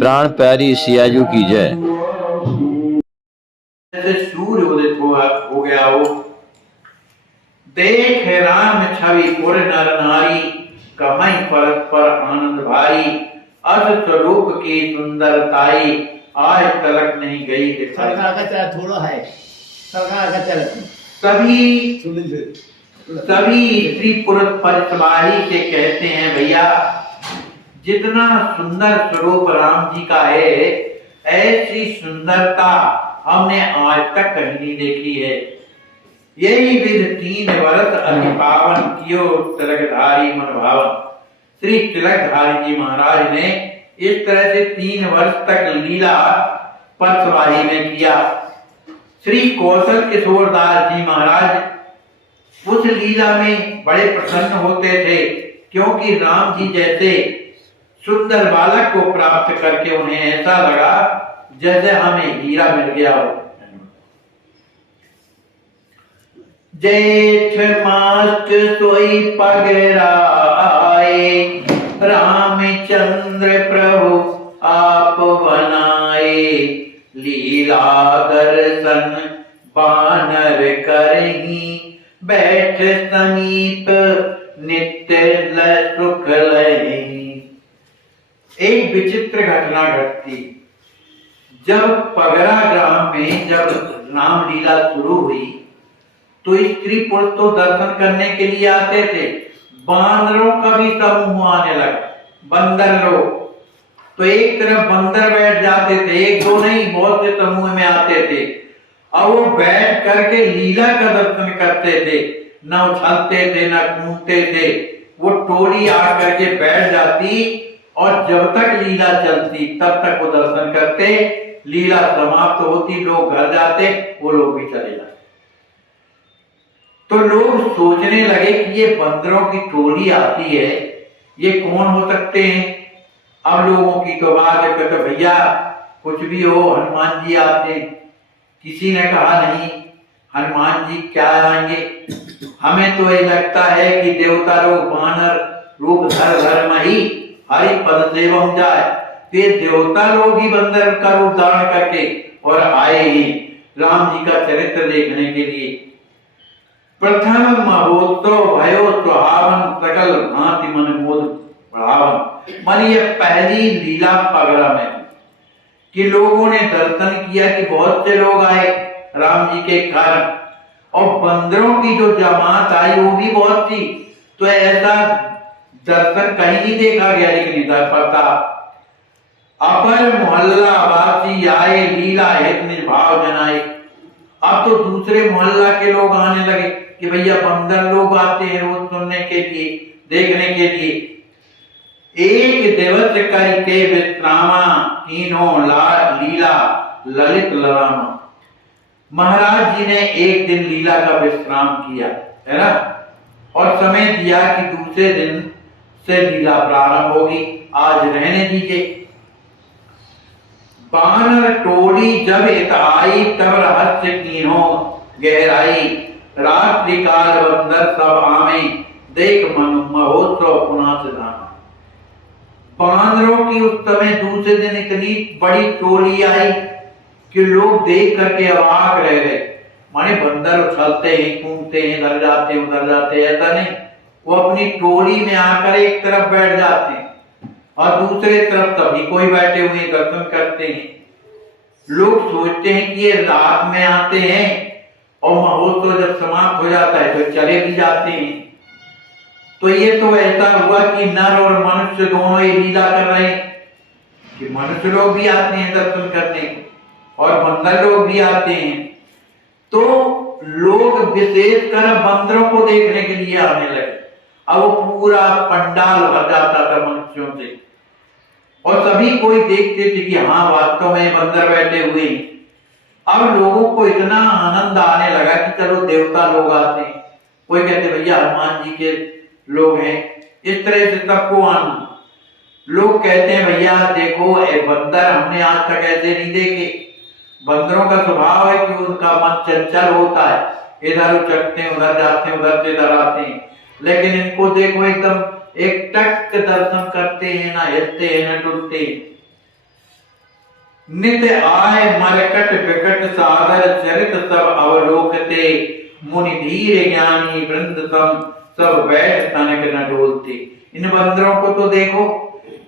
प्राण प्यारी सियाजू की जय। सूर्य उदित हो गया हो, देख राम छवि पुर नर नारी, कमई परस्पर आनंद भारी, अस स्वरूप की सुंदरताई, आज तलक नहीं गई दिखाई। थोड़ा है सभी स्त्री पुरुष परिसवाही के कहते हैं भैया, जितना सुंदर स्वरूप राम जी का है, ऐसी सुंदरता हमने आज तक कहीं नहीं देखी है। यही विध 3 वर्ष अति पावन कियो तिलकधारी मन भावन। श्री तिलकधारी जी महाराज ने इस तरह से 3 वर्ष तक लीला परसवाही में किया। श्री कौशल किशोर दास जी महाराज उस लीला में बड़े प्रसन्न होते थे, क्योंकि राम जी जैसे सुंदर बालक को प्राप्त करके उन्हें ऐसा लगा जैसे हमें हीरा मिल गया हो। जेठ मास सोई पगराए, रामचंद्र प्रभु आप बनाए, लीला दर्शन बानर करही, बैठ समीप नित्य सुख लही। एक विचित्र घटना घटती। जब पगरा ग्राम में जब रामलीला शुरू हुई तो स्त्री पुरुष तो दर्शन करने के लिए आते थे, बांदरों का भी समूह आने लगा, बंदर लोग। तो एक तरफ बंदर बैठ जाते थे, एक दो नहीं बहुत से समूह में आते थे, और वो बैठ करके लीला का दर्शन करते थे, न उछलते थे न कूदते थे। वो टोली आकर के बैठ जाती और जब तक लीला चलती तब तक वो दर्शन करते। लीला समाप्त होती, लोग घर जाते, वो लोग भी चले जाते। तो लोग सोचने लगे कि ये बंदरों की टोली आती है, ये कौन हो सकते हैं। अब लोगों की तो बात है, कहते भैया कुछ भी हो, हनुमान जी आते। किसी ने कहा नहीं, हनुमान जी क्या आएंगे, हमें तो ये लगता है कि देवता लोग बानर रूप धर धर मही हरि पद सेवम जाए। ये देवता लोग ही बंदर का रूप धारण करके और आए ही राम जी का चरित्र देखने के लिए। प्रथम महोत्सव भयो सुहावन, सकल भांति मन मोद बढ़ावन। मन ये पहली लीला पगड़ा में कि लोगों ने दर्शन किया कि बहुत से लोग आए राम जी के कारण, और बंदरों की जो जमात आई वो भी बहुत थी। तो ऐसा दर्शन कहीं नहीं देखा गया, लेकिन इधर पड़ता अपर मोहल्ला वासी आए, लीला हेत निज भाव जनाए। अब तो दूसरे मोहल्ला के लोग आने लगे कि भैया बंदर लोग आते हैं रोज सुनने के लिए, देखने के लिए। एक दिवस करके विश्रामा, तीनों लीला ललित ललामा। महाराज जी ने एक दिन लीला का विश्राम किया, है ना, और समय दिया कि दूसरे दिन से लीला प्रारंभ होगी, आज रहने दीजिए। बानर टोली जब इत आई, तब रहस्य कीन्हो गहराई। रात्रि काल बंदर सब आमे, देख मनु महोत्सव पुनः सिधाना। बानरों की उस समय दूसरे दिन इतनी बड़ी टोली आई कि लोग देख करके अवाक रह गए। माने बंदर उछलते हैं, कूदते हैं, इधर जाते हैं उधर जाते हैं, ऐसा नहीं, वो अपनी टोली में आकर एक तरफ बैठ जाते हैं और दूसरे तरफ सभी कोई बैठे हुए दर्शन करते हैं। लोग सोचते हैं कि ये रात में आते हैं और महोत्सव जब समाप्त हो जाता है तो चले भी जाते हैं। तो ये तो ऐसा हुआ कि नर और मनुष्य दोनों ये लीला कर रहे हैं कि मनुष्य लोग भी आते हैं दर्शन करने और बंदर लोग भी आते हैं। तो लोग विशेषकर बंदरों को देखने के लिए आने लगे। अब वो पूरा पंडाल भर जाता था मनुष्यों से, और सभी कोई देखते थे कि हाँ वास्तव में बंदर बैठे हुए हैं। अब लोगों को इतना आनंद आने लगा कि चलो देवता लोग आते हैं, कोई कहते भैया हनुमान जी के लोग हैं, इस तरह से सबको आनंद। लोग कहते हैं भैया देखो बंदर हमने आज तक ऐसे नहीं देखे। बंदरों का स्वभाव है कि उनका मन चंचल होता है, इधर उचकते हैं उधर जाते हैं, उधर से इधर आते हैं। लेकिन इनको देखो एकदम एक टक दर्शन करते हैं, ना हिलते हैं ना डुलते हैं। नित आय मरकट विकट सादर चरित सब अवलोकते मुनि धीर ज्ञानी वृंद सब बैठ तनक न डोलते। इन बंदरों को तो देखो,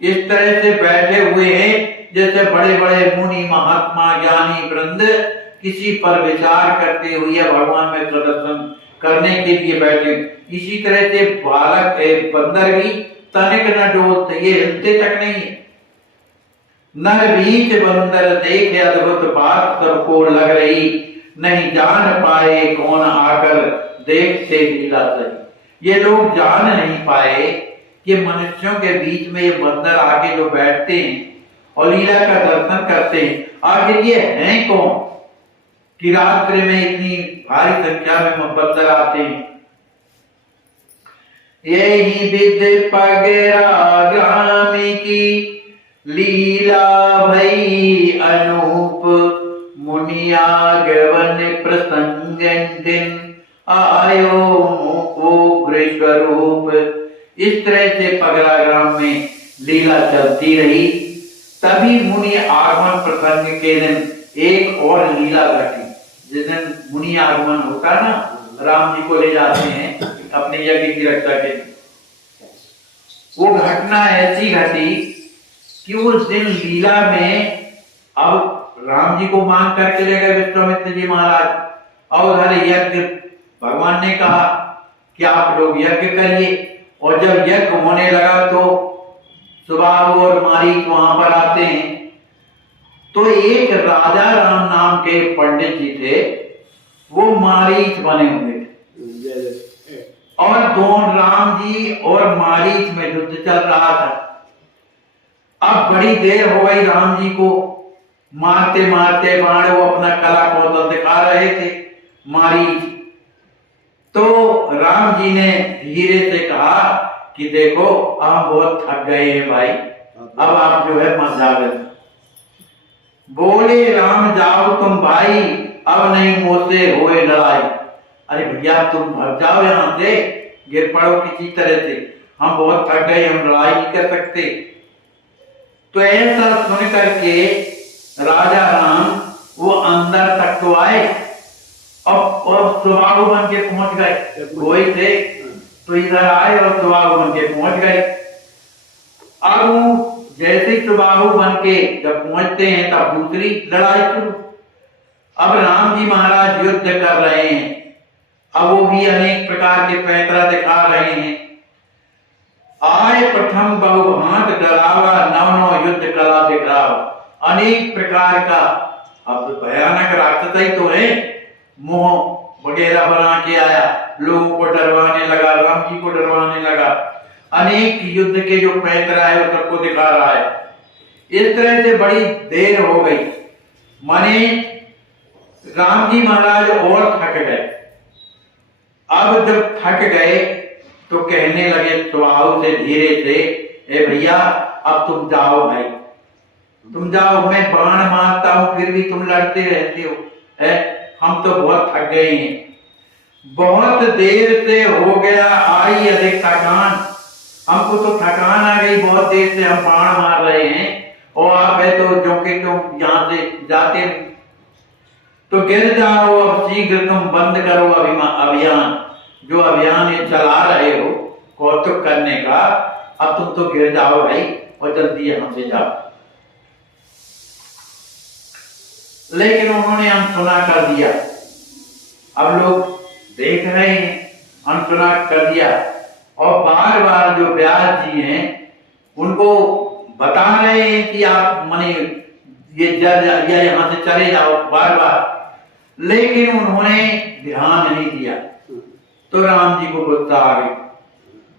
इस तरह से बैठे हुए हैं जैसे बड़े बड़े मुनि महात्मा ज्ञानी वृंद किसी पर विचार करते हुए या भगवान में प्रदर्शन करने के लिए बैठे। इसी तरह से बालक बंदर भी तनिक न डोलते, ये हिलते तक नहीं है। नर बीच बंदर देखे अद्भुत बात सबको लग रही, नहीं जान पाए कौन आकर देखते लीला सही। ये लोग जान नहीं पाए कि मनुष्यों के बीच में ये बंदर आके जो बैठते हैं और लीला का दर्शन करते हैं, आखिर ये हैं कौन कि रात्रि में इतनी भारी संख्या में बंदर आते हैं। यही विद पगरा ग्राम की लीला भई अनूप, मुनियागवन प्रसंग दिन आयो उग्र स्वरूप। इस तरह से पगरा ग्राम में लीला चलती रही। तभी मुनि आगमन प्रसंग के दिन एक और लीला घटी। जिस दिन मुनि आगमन होता ना, राम जी को ले जाते हैं अपने यज्ञ की रक्षा के लिए, वो घटना ऐसी घटी कि उस दिन लीला में अब राम जी को मांग करके ले गए विश्वामित्र जी महाराज, और उधर यज्ञ भगवान ने कहा कि आप लोग यज्ञ करिए। और जब यज्ञ होने लगा तो सुबाहु और मारीच वहां पर आते हैं। तो एक राजा राम नाम के पंडित जी थे, वो मारीच बने हुए थे और दोनों राम जी और मारीच में युद्ध चल रहा था। अब बड़ी देर हो गई, राम जी को मारते मारते बाण वो अपना कला कौशल दिखा रहे थे मारीच। तो राम जी ने धीरे से कहा कि देखो हम बहुत थक गए हैं भाई, अब आप जो है मत जाओ। बोले राम जाओ तुम भाई, अब नहीं मुझसे होए लड़ाई। अरे भैया तुम भाग जाओ यहाँ से, गिर पड़ो किसी तरह से, हम बहुत थक गए, हम लड़ाई नहीं कर सकते। तो ऐसा सुन करके राजा राम वो अंदर तक तो आए और सुबाहु बन के पहुंच गए। कोई थे तो इधर आए और सुबाहु बन के पहुंच गए। अब जैसे सुबाहु बन के जब पहुंचते हैं तब दूसरी लड़ाई शुरू। अब राम जी महाराज युद्ध कर रहे हैं, अब वो भी अनेक प्रकार के पैतरा दिखा रहे हैं। आय प्रथम बहुभांत डरावा, नव नव युद्ध कला दिखावा। अनेक प्रकार का, अब भयानक राक्षस ही तो है, मोह वगैरह बना के आया, लोगों को डरवाने लगा, राम जी को डरवाने लगा। अनेक युद्ध के जो पैतरा है वो सबको दिखा रहा है। इस तरह से बड़ी देर हो गई, माने राम जी महाराज और थक गए। अब जब थक गए तो कहने लगे सुबाहु से धीरे से, ए भैया अब तुम जाओ भाई, तुम जाओ, मैं बाण मारता हूं फिर भी तुम लड़ते रहते हो, है हम तो बहुत थक गए हैं, बहुत देर से हो गया, आई अधिक थकान, हमको तो थकान आ गई, बहुत देर से हम बाण मार रहे हैं और आप है तो जो कि तुम यहाँ से जाते तो गिर जाओ, अब शीघ्र तुम बंद करो अभियान, जो अभियान ये चला रहे हो कौतुक करने का, अब तुम तो गिर जाओ भाई और जल्दी यहाँ से जाओ। लेकिन उन्होंने अनसुना कर दिया। अब लोग देख रहे हैं, अनसुना कर दिया और बार बार जो व्यास जी हैं उनको बता रहे हैं कि आप मने ये या यहाँ से चले जाओ बार बार, लेकिन उन्होंने ध्यान नहीं दिया। तो राम जी को गुस्सा आ गई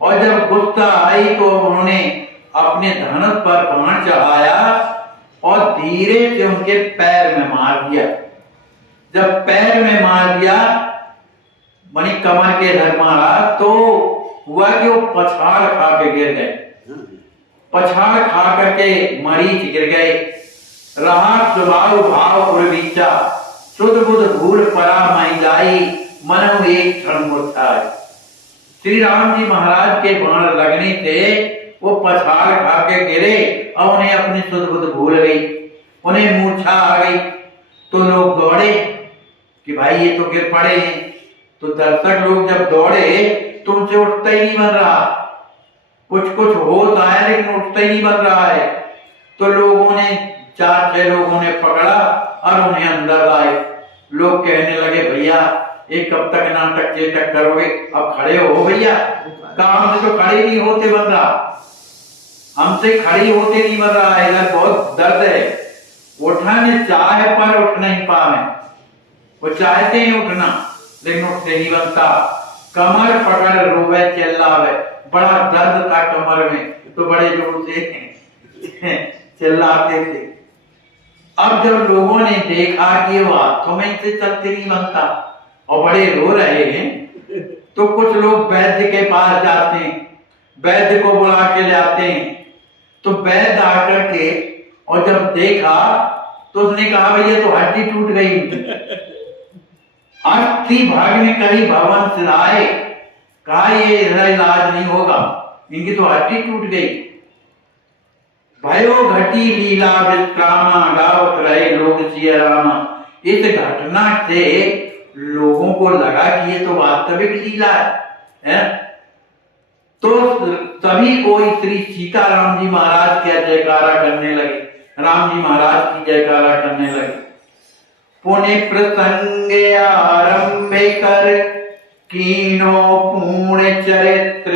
और जब गुस्सा आई तो उन्होंने अपने धनुष पर बाण चढ़ाया और धीरे से उनके पैर में मार दिया। जब पैर में मार दिया मनी कमर के इधर मारा तो हुआ कि वो पछाड़ खा के गिर गए, पछाड़ खा करके मरीच गिर गए। रहा स्वभाव भाव उर्वीचा, शुद्ध बुद्ध भूल परा महिलाई, मनो एक क्षण मुरझाए। श्री राम जी महाराज के बाण लगने से वो पछाड़ खा के गिरे और उन्हें अपनी शुद्ध बुद्ध भूल गई। उन्हें मूर्छा आ गई तो लोग दौड़े कि भाई ये तो गिर पड़े हैं। तो दर्शक लोग जब दौड़े तो उनसे उठता ही नहीं बन रहा, कुछ कुछ होश आया लेकिन उठता ही नहीं बन रहा है। तो लोगों ने 4-6 लोगों ने पकड़ा और उन्हें अंदर लाए। लोग कहने लगे भैया ये कब तक नाटक चेटक करोगे, अब खड़े हो भैया। काम से तो खड़े नहीं होते बन रहा, हमसे खड़ी होते नहीं बन रहा है, इधर बहुत दर्द है। उठने चाहे पर उठ नहीं पाए, वो चाहते हैं उठना लेकिन उठते नहीं बनता। कमर पकड़ रोवे चिल्लावे, बड़ा दर्द था कमर में तो बड़े जोर से चिल्लाते थे। अब जब लोगों ने देखा कि वो हाथों में से चलते नहीं बनता और बड़े रो रहे हैं तो कुछ लोग वैद्य के पास जाते हैं, वैद्य को बुला के ले आते हैं। तो वैद्य आकर के और जब देखा तो उसने कहा भैया तो हड्डी टूट गई, अस्थि भागने कहीं भवन से आए, कहा ये इलाज नहीं होगा, इनकी तो हड्डी टूट गई। भयो घटी लीला विश्रामा गावत रहे लोग सिया रामा। इस घटना से लोगों को लगा कि ये तो वास्तविक लीला है? तो सभी कोई श्री सीताराम जी महाराज का जयकारा करने लगे, राम जी महाराज की जयकारा करने लगे। पुण्य प्रसंग आरंभ कर कीनो पूर्ण चरित्र,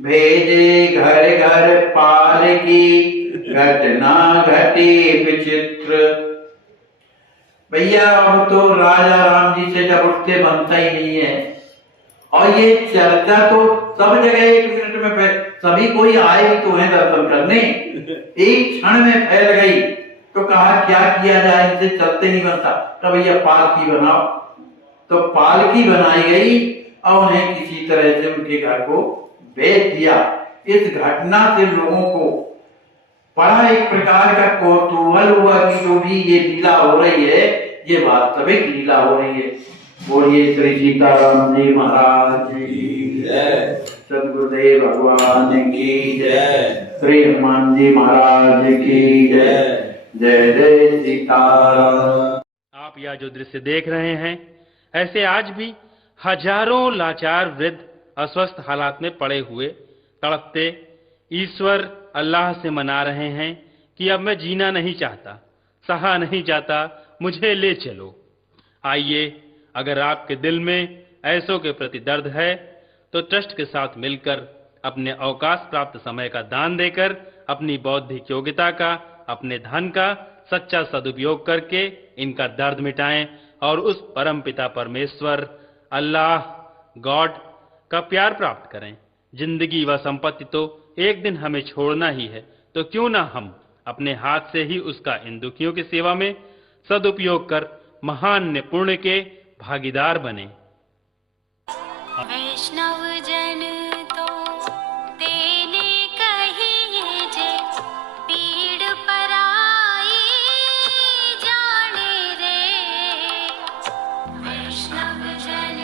भेजे घर घर पाल की घटना घटी विचित्र। भैया अब तो राजा राम जी से जब उठते बनता ही नहीं है और ये चर्चा तो सब जगह 1 मिनट में फैल, सभी कोई आए भी तो है दर्शन करने, एक क्षण में फैल गई। तो कहा क्या किया जाए, इनसे चलते नहीं बनता, तो भैया पालकी बनाओ। तो पालकी बनाई गई और उन्हें किसी तरह से उनके घर को भेज दिया। इस घटना से लोगों को बड़ा एक प्रकार का कौतूहल हुआ कि जो भी ये लीला हो रही है ये वास्तविक लीला हो रही है। बोलिए श्री सीताराम जी महाराज की जय, सदगुरुदेव भगवान की जय, श्री हनुमान जी महाराज की जय, जय जय सीताराम। आप यह जो दृश्य देख रहे हैं, ऐसे आज भी हजारों लाचार वृद्ध अस्वस्थ हालात में पड़े हुए तड़पते ईश्वर अल्लाह से मना रहे हैं कि अब मैं जीना नहीं चाहता, सहा नहीं जाता, मुझे ले चलो। आइए, अगर आपके दिल में ऐसों के प्रति दर्द है तो ट्रस्ट के साथ मिलकर अपने अवकाश प्राप्त समय का दान देकर अपनी बौद्धिक योग्यता का, अपने धन का सच्चा सदुपयोग करके इनका दर्द मिटाएं और उस परम पिता परमेश्वर अल्लाह गॉड का प्यार प्राप्त करें। जिंदगी व संपत्ति तो एक दिन हमें छोड़ना ही है, तो क्यों ना हम अपने हाथ से ही उसका इन दुखियों की सेवा में सदुपयोग कर महान पुण्य के भागीदार बने। वैष्णव जन तो तेने कहिए जे, पीड़ पराई जाने रे। वैष्णव जन